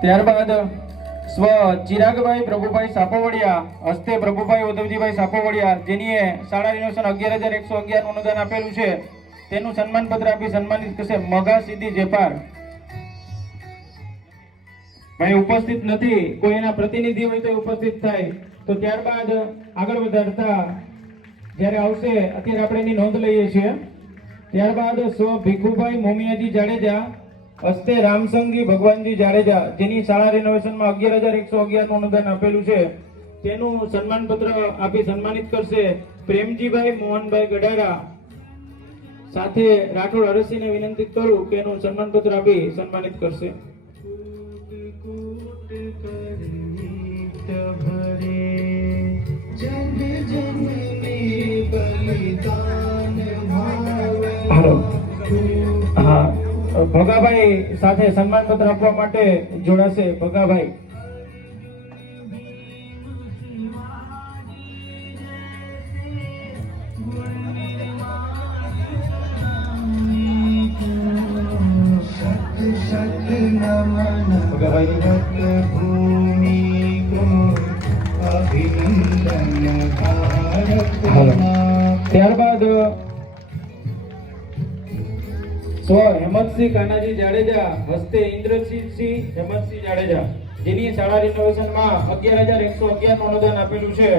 ત્યારબાદ સ્વ ચિરાગભાઈ પ્રભુભાઈ સાપોવડિયા હસ્તે પ્રભુભાઈ ઉદ્ધવજીભાઈ સાપોવડિયા જેની શાળા રિનોવેશન 11,111 નું અનુદાન આપેલું છે તેનું સન્માન પત્ર આપી સન્માનિત કરશે મઘા સિદ્ધિ જેપાર ભાઈ ઉપસ્થિત નથી, કોઈ એના પ્રતિનિધિ હોય તો ઉપસ્થિત થાય. તો ત્યારબાદ આગળ વધારતા જ્યારે આવશે અત્યારે આપણે એની નોંધ લઈએ છીએ. ત્યારબાદ સ્વ ભીખુભાઈ મોમિયાજી જાડેજા હસ્તે રામસંગી ભગવાનજી જાડેજા જેની શાળા રિનોવેશનમાં 11,111 નું અનુદાન આપેલું છે તેનું સન્માન પત્ર આપી સન્માનિત કરશે પ્રેમજીભાઈ મોહનભાઈ ગડારા. સાથે રાઠોડ હરસિંહને વિનંતી કરું કે એનું સન્માન પત્ર આપી સન્માનિત કરશે. હા, ભગાભાઈ સાથે સન્માન પત્ર આપવા માટે જોડાશે. ભગાભાઈ ત્યારબાદ સ્વ હેમંતસિંહ કાનાજી જાડેજા હસ્તે ઇન્દ્રજીતસિંહ હેમંતસિંહ જાડેજા જેની શાળા રિનોવેશનમાં 11,111 નું અનુદાન આપેલું છે